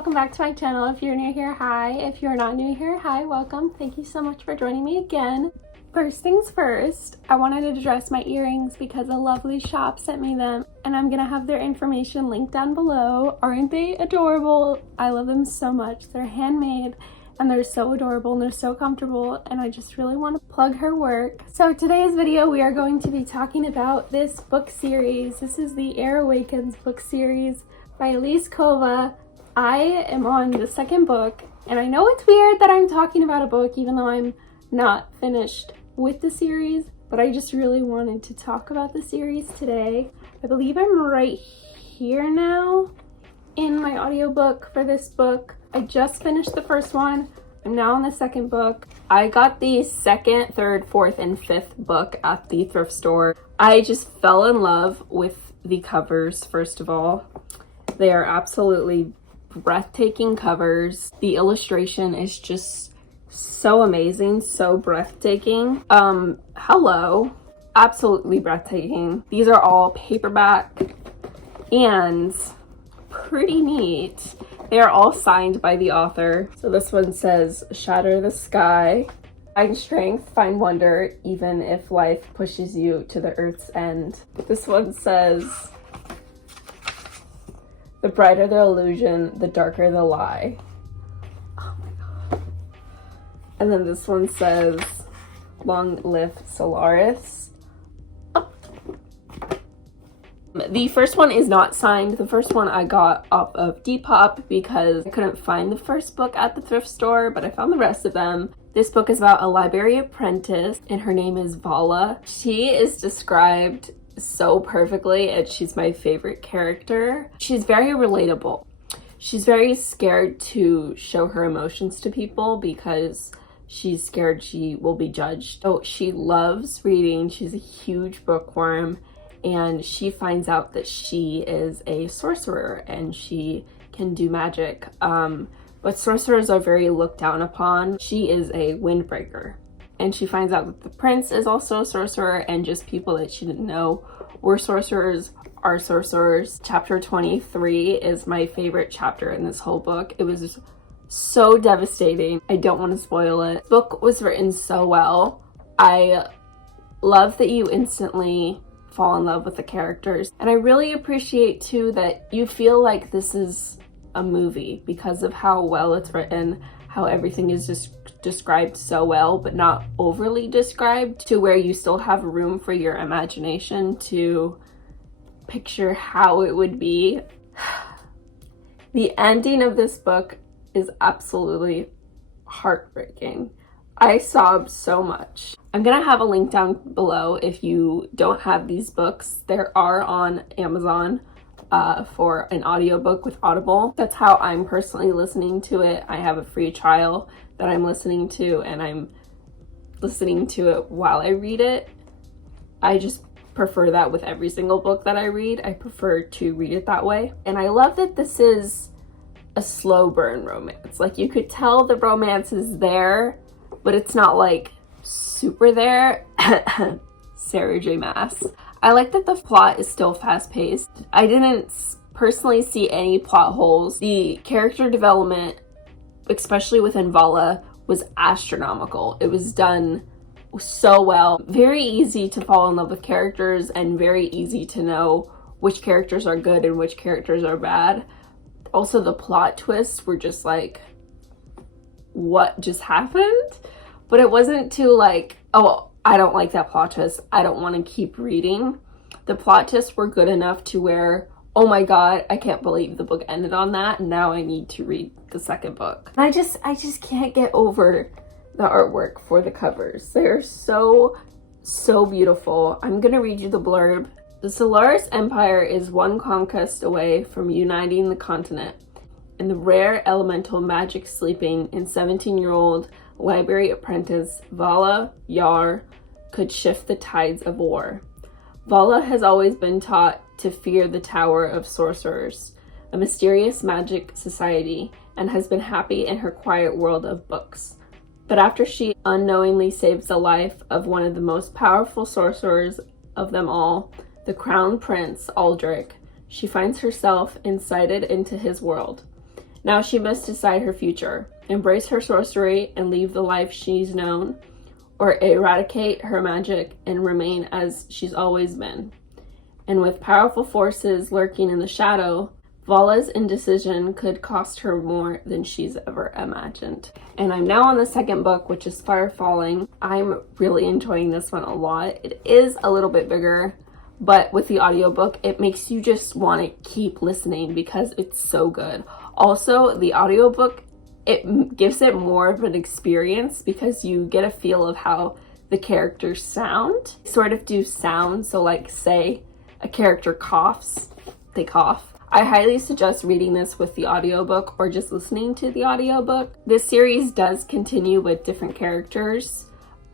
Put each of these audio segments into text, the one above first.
welcome back to my channel. If you're new here, hi. If you're not new here, hi, welcome. Thank you so much for joining me again. First things first, I wanted to address my earrings because a lovely shop sent me them and I'm gonna have their information linked down below. Aren't they adorable? I love them so much. They're handmade and they're so adorable and they're so comfortable, and I just really want to plug her work. So today's video we are going to be talking about this book series. This is the Awakens book series by Elise Kova. I am on the second book, and I know it's weird that I'm talking about a book even though I'm not finished with the series, but I just really wanted to talk about the series today. I believe I'm right here now in my audiobook for this book. I just finished the first one. I'm now on the second book. I got the second, third, fourth, and fifth book at the thrift store. I just fell in love with the covers, first of all. They are absolutely breathtaking covers. The illustration is just so amazing, so breathtaking. Hello. Absolutely breathtaking. These are all paperback and pretty neat. They are all signed by the author. So this one says, "Shatter the sky. Find strength, find wonder, even if life pushes you to the earth's end." This one says, "The brighter the illusion, the darker the lie." Oh my god. And then this one says, "Long live Solaris." The first one is not signed. The first one I got off of Depop because I couldn't find the first book at the thrift store, but I found the rest of them. This book is about a library apprentice, and her name is Vala. She is described so perfectly, and she's my favorite character. She's very relatable. She's very scared to show her emotions to people because she's scared she will be judged. So she loves reading. She's a huge bookworm, and she finds out that she is a sorcerer and she can do magic. But sorcerers are very looked down upon. She is a windbreaker. And she finds out that the prince is also a sorcerer, and just people that she didn't know were sorcerers are sorcerers. Chapter 23 is my favorite chapter in this whole book. It was so devastating. I don't want to spoil it. The book was written so well. I love that you instantly fall in love with the characters. And I really appreciate too that you feel like this is a movie because of how well it's written, how everything is just described so well, but not overly described, to where you still have room for your imagination to picture how it would be. The ending of this book is absolutely heartbreaking. I sobbed so much. I'm gonna have a link down below if you don't have these books. They are on Amazon for an audiobook with Audible. That's how I'm personally listening to it. I have a free trial that I'm listening to, and I'm listening to it while I read it. I just prefer that with every single book that I read. I prefer to read it that way. And I love that this is a slow burn romance. Like, you could tell the romance is there, but it's not like super there. Sarah J. Maas. I like that the plot is still fast-paced. I didn't personally see any plot holes. The character development, especially within Vala, was astronomical. It was done so well. Very easy to fall in love with characters, and very easy to know which characters are good and which characters are bad. Also, the plot twists were just like, what just happened? But it wasn't too like, oh, I don't like that plot twist, I don't want to keep reading. The plot twists were good enough to where, oh my god, I can't believe the book ended on that. Now I need to read the second book. I just can't get over the artwork for the covers. They're so beautiful. I'm gonna read you the blurb. The Solaris Empire is one conquest away from uniting the continent, and the rare elemental magic sleeping in 17-year-old library apprentice Vala Yar could shift the tides of war. Vala has always been taught to fear the Tower of Sorcerers, a mysterious magic society, and has been happy in her quiet world of books. But after she unknowingly saves the life of one of the most powerful sorcerers of them all, the Crown Prince Aldrich, she finds herself incited into his world. Now she must decide her future, embrace her sorcery and leave the life she's known, or eradicate her magic and remain as she's always been. And with powerful forces lurking in the shadow, Vala's indecision could cost her more than she's ever imagined. And I'm now on the second book, which is Fire Falling. I'm really enjoying this one a lot. It is a little bit bigger, but with the audiobook, it makes you just want to keep listening because it's so good. Also, the audiobook, it gives it more of an experience because you get a feel of how the characters sound. Sort of do sound, so like say a character coughs, they cough. I highly suggest reading this with the audiobook or just listening to the audiobook. This series does continue with different characters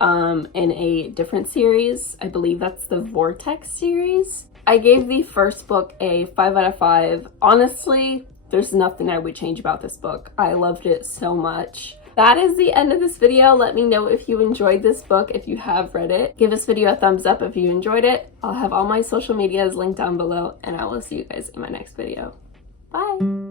in a different series. I believe that's the Vortex series. I gave the first book a 5 out of 5. Honestly, there's nothing I would change about this book. I loved it so much. That is the end of this video. Let me know if you enjoyed this book, if you have read it. Give this video a thumbs up if you enjoyed it. I'll have all my social medias linked down below, and I will see you guys in my next video. Bye!